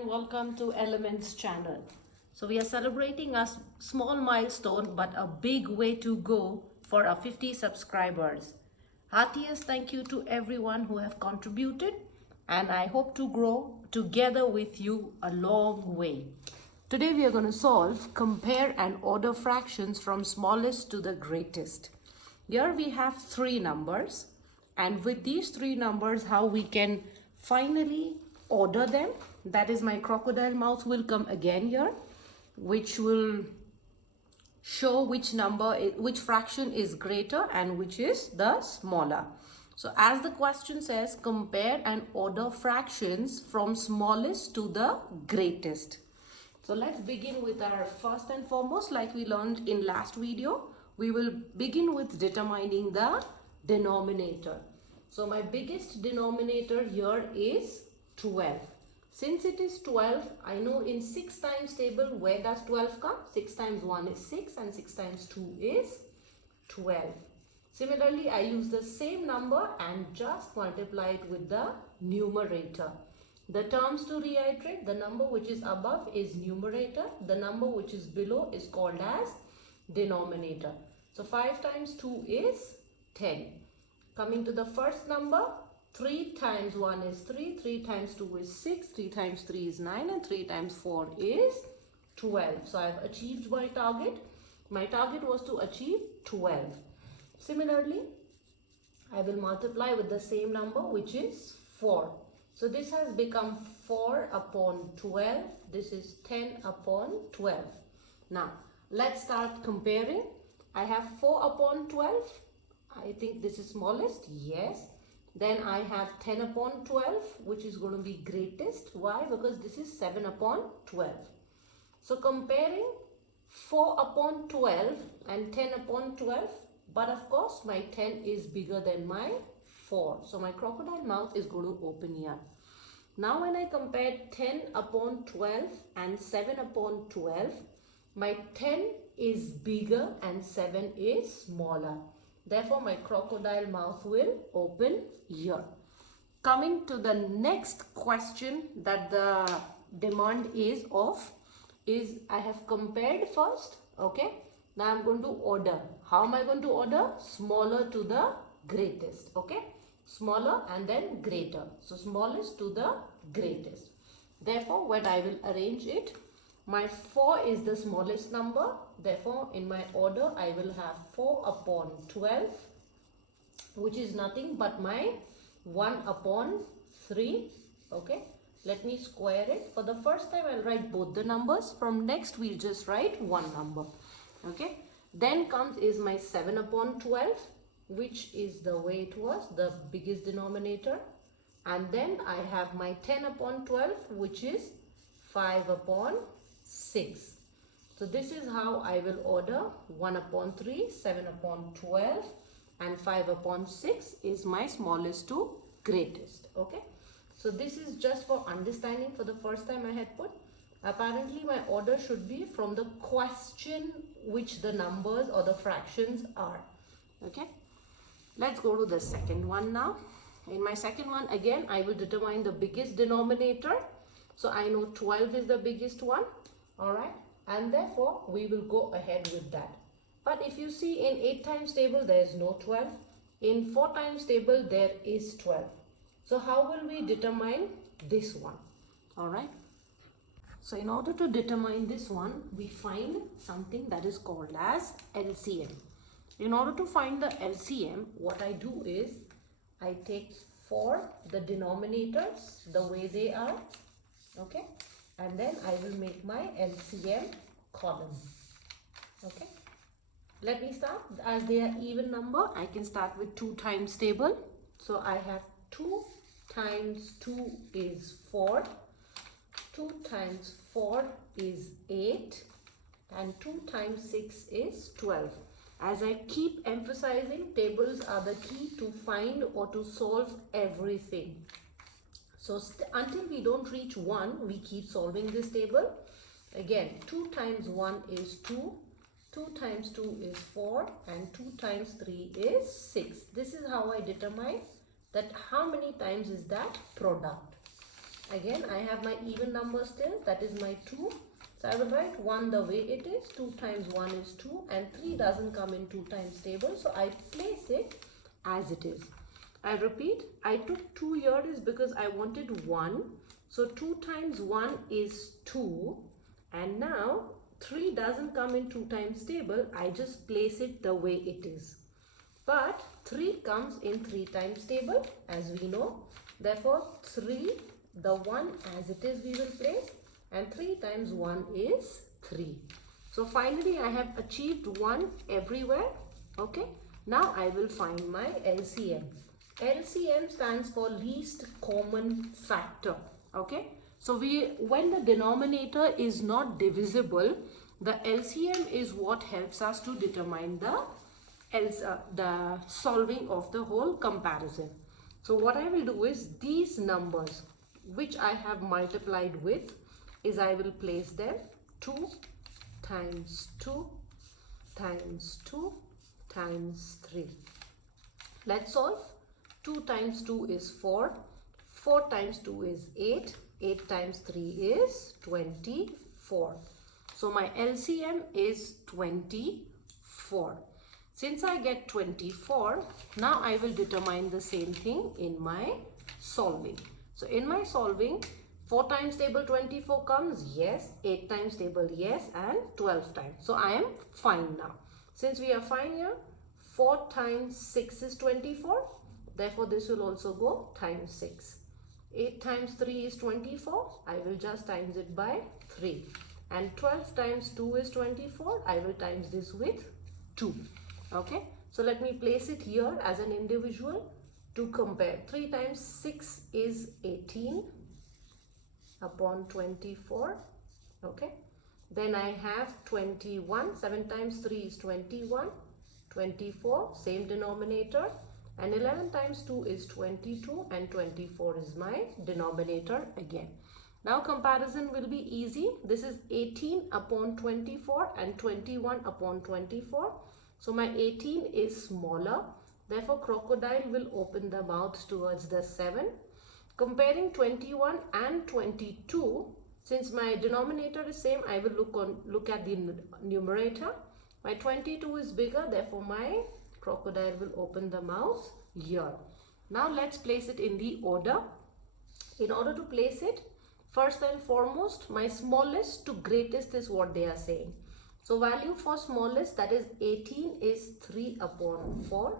and welcome to Elements channel. So we are celebrating a small milestone but a big way to go for our 50 subscribers. Heartiest thank you to everyone who have contributed, and I hope to grow together with you a long way. Today we are going to solve, compare and order fractions from smallest to the greatest. Here we have three numbers, and with these three numbers how we can finally order them. That is, my crocodile mouth will come again here, which will show which which fraction is greater and which is the smaller. So as the question says, compare and order fractions from smallest to the greatest. So let's begin with our first and foremost, like we learned in last video, we will begin with determining the denominator. So my biggest denominator here is 12. Since it is 12, I know in 6 times table, where does 12 come? 6 times 1 is 6 and 6 times 2 is 12. Similarly, I use the same number and just multiply it with the numerator. The terms to reiterate, the number which is above is numerator, the number which is below is called as denominator. So 5 times 2 is 10. Coming to the first number, 3 times 1 is 3, 3 times 2 is 6, 3 times 3 is 9 and 3 times 4 is 12. So I have achieved my target. My target was to achieve 12. Similarly, I will multiply with the same number, which is 4. So this has become 4 upon 12. This is 10 upon 12. Now, let's start comparing. I have 4 upon 12. I think this is smallest. Yes. Then I have 10 upon 12, which is going to be greatest. Why? Because this is 7 upon 12. So comparing 4 upon 12 and 10 upon 12. But of course, my 10 is bigger than my 4. So my crocodile mouth is going to open here. Now when I compare 10 upon 12 and 7 upon 12, my 10 is bigger and 7 is smaller. Therefore, my crocodile mouth will open here. Coming to the next question that the demand is of is, I have compared first. Okay. Now I'm going to order. How am I going to order? Smaller to the greatest. Okay. Smaller and then greater. So smallest to the greatest. Therefore, when I will arrange it, my 4 is the smallest number. Therefore, in my order, I will have 4 upon 12, which is nothing but my 1 upon 3. Okay. Let me square it. For the first time, I'll write both the numbers. From next, we'll just write one number. Okay. Then comes is my 7 upon 12, which is the way it was, the biggest denominator. And then I have my 10 upon 12, which is 5 upon 6. So this is how I will order 1 upon 3, 7 upon 12 and 5 upon 6 is my smallest to greatest. Okay. So this is just for understanding. For the first time I had put. Apparently my order should be from the question which the numbers or the fractions are. Okay. Let's go to the second one now. In my second one, again, I will determine the biggest denominator. So I know 12 is the biggest one. Alright. And therefore, we will go ahead with that. But if you see in 8 times table, there is no 12. In 4 times table, there is 12. So how will we determine this one? Alright. So in order to determine this one, we find something that is called as LCM. In order to find the LCM, what I do is, I take for the denominators the way they are. Okay. And then I will make my LCM column. Okay. Let me start. As they are even number, I can start with 2 times table. So I have 2 times 2 is 4. 2 times 4 is 8. And 2 times 6 is 12. As I keep emphasizing, tables are the key to find or to solve everything. So until we don't reach 1, we keep solving this table. Again, 2 times 1 is 2, 2 times 2 is 4 and 2 times 3 is 6. This is how I determine that how many times is that product. Again, I have my even number still, that is my 2. So I will write 1 the way it is. 2 times 1 is 2 and 3 doesn't come in 2 times table. So I place it as it is. I repeat, I took 2 here is because I wanted 1. So 2 times 1 is 2. And now 3 doesn't come in 2 times table. I just place it the way it is. But 3 comes in 3 times table as we know. Therefore 3, the 1 as it is we will place. And 3 times 1 is 3. So finally I have achieved 1 everywhere. Okay. Now I will find my LCM. LCM stands for least common factor. Okay. So when the denominator is not divisible, the LCM is what helps us to determine the solving of the whole comparison. So what I will do is these numbers which I have multiplied with is I will place them 2 times 2 times 2 times 3. Let's solve. 2 times 2 is 4. 4 times 2 is 8. 8 times 3 is 24. So my LCM is 24. Since I get 24, now I will determine the same thing in my solving. So in my solving, 4 times table 24 comes, yes. 8 times table, yes. And 12 times. So I am fine now. Since we are fine here, 4 times 6 is 24. Therefore, this will also go times 6. 8 times 3 is 24. I will just times it by 3. And 12 times 2 is 24. I will times this with 2. Okay. So let me place it here as an individual to compare. 3 times 6 is 18. Upon 24. Okay. Then I have 21. 7 times 3 is 21. 24. Same denominator. And 11 times 2 is 22. And 24 is my denominator again. Now comparison will be easy. This is 18 upon 24 and 21 upon 24. So my 18 is smaller. Therefore crocodile will open the mouth towards the 7. Comparing 21 and 22, since my denominator is same, I will look at the numerator. My 22 is bigger, therefore my crocodile will open the mouth here. Now let's place it in the order. In order to place it, first and foremost, my smallest to greatest is what they are saying. So value for smallest, that is 18, is 3 upon 4,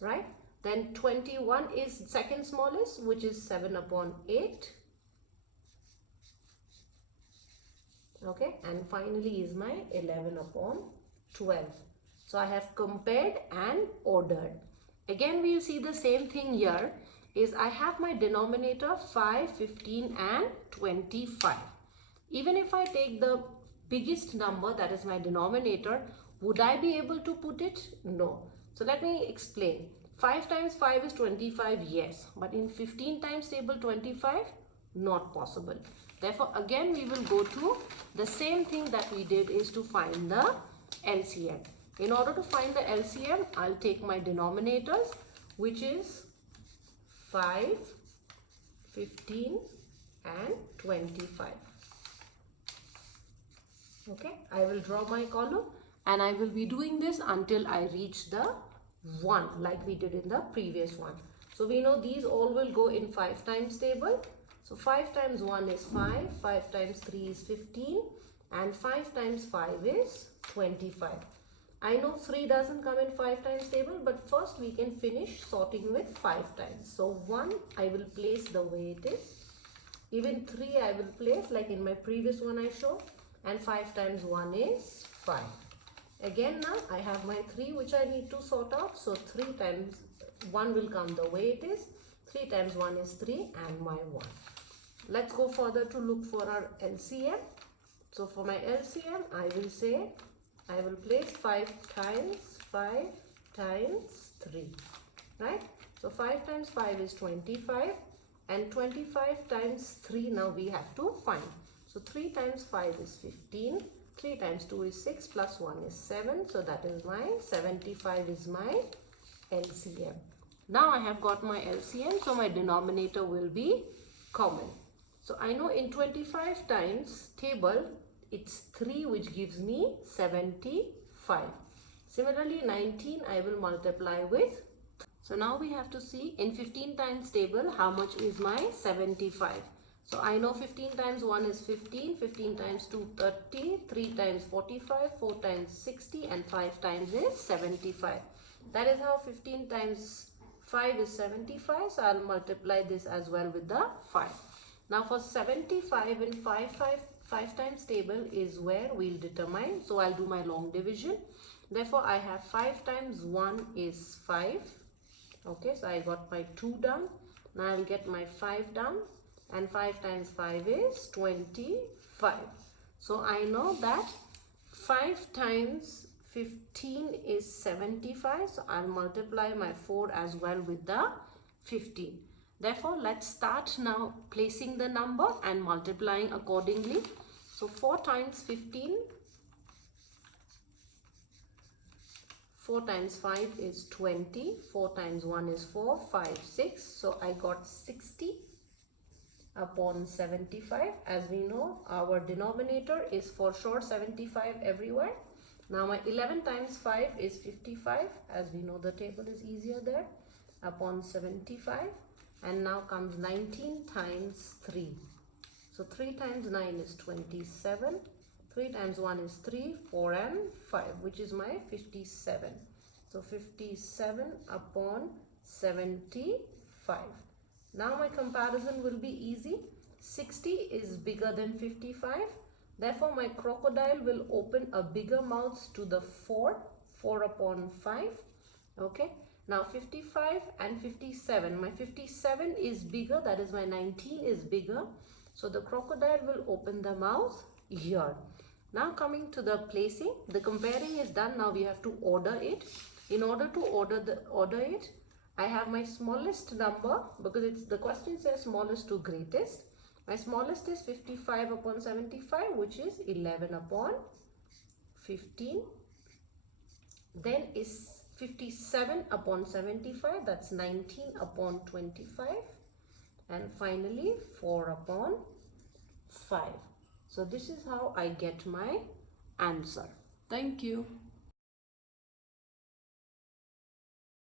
right? Then 21 is second smallest, which is 7 upon 8. Okay, and finally is my 11 upon 12. So I have compared and ordered. Again, we will see the same thing here. Is I have my denominator 5, 15 and 25. Even if I take the biggest number, that is my denominator, would I be able to put it? No. So let me explain. 5 times 5 is 25, yes. But in 15 times table 25, not possible. Therefore, again we will go to the same thing that we did is to find the LCM. In order to find the LCM, I'll take my denominators, which is 5, 15 and 25. Okay, I will draw my column and I will be doing this until I reach the 1 like we did in the previous one. So we know these all will go in 5 times table. So 5 times 1 is 5, 5 times 3 is 15 and 5 times 5 is 25. I know 3 doesn't come in 5 times table, but first we can finish sorting with 5 times. So 1 I will place the way it is. Even 3 I will place like in my previous one I showed. And 5 times 1 is 5. Again now I have my 3 which I need to sort out. So 3 times 1 will come the way it is. 3 times 1 is 3 and my 1. Let's go further to look for our LCM. So for my LCM I will say I will place 5 times 3. Right? So 5 times 5 is 25 and 25 times 3 now we have to find. So 3 times 5 is 15, 3 times 2 is 6, plus 1 is 7. So that is my 75 is my LCM. Now I have got my LCM, so my denominator will be common. So I know in 25 times table, it's 3 which gives me 75. Similarly, 19 I will multiply with. So now we have to see in 15 times table how much is my 75. So I know 15 times 1 is 15, 15 times 2 30, 3 times 45, 4 times 60 and 5 times is 75. That is how 15 times 5 is 75. So I'll multiply this as well with the 5. Now for 75 in 5 times table is where we'll determine. So I'll do my long division. Therefore I have 5 times 1 is 5. Okay, so I got my 2 done. Now I'll get my 5 done. And 5 times 5 is 25. So I know that 5 times 15 is 75. So I'll multiply my 4 as well with the 15. Therefore, let's start now placing the number and multiplying accordingly. So 4 times 15. 4 times 5 is 20. 4 times 1 is 4. 5, 6. So I got 60 upon 75. As we know, our denominator is for sure 75 everywhere. Now my 11 times 5 is 55. As we know, the table is easier there. Upon 75. And now comes 19 times 3. So 3 times 9 is 27. 3 times 1 is 3, 4 and 5, which is my 57. So 57 upon 75. Now my comparison will be easy. 60 is bigger than 55. Therefore my crocodile will open a bigger mouth to the 4. 4 upon 5. Okay. Now 55 and 57. My 57 is bigger. That is my 19 is bigger. So the crocodile will open the mouth here. Now coming to the placing, the comparing is done. Now we have to order it. In order to order it, I have my smallest number because it's the question says smallest to greatest. My smallest is 55 upon 75, which is 11 upon 15. Then is 57 upon 75, that's 19 upon 25. And finally 4 upon 5. So this is how I get my answer. Thank you.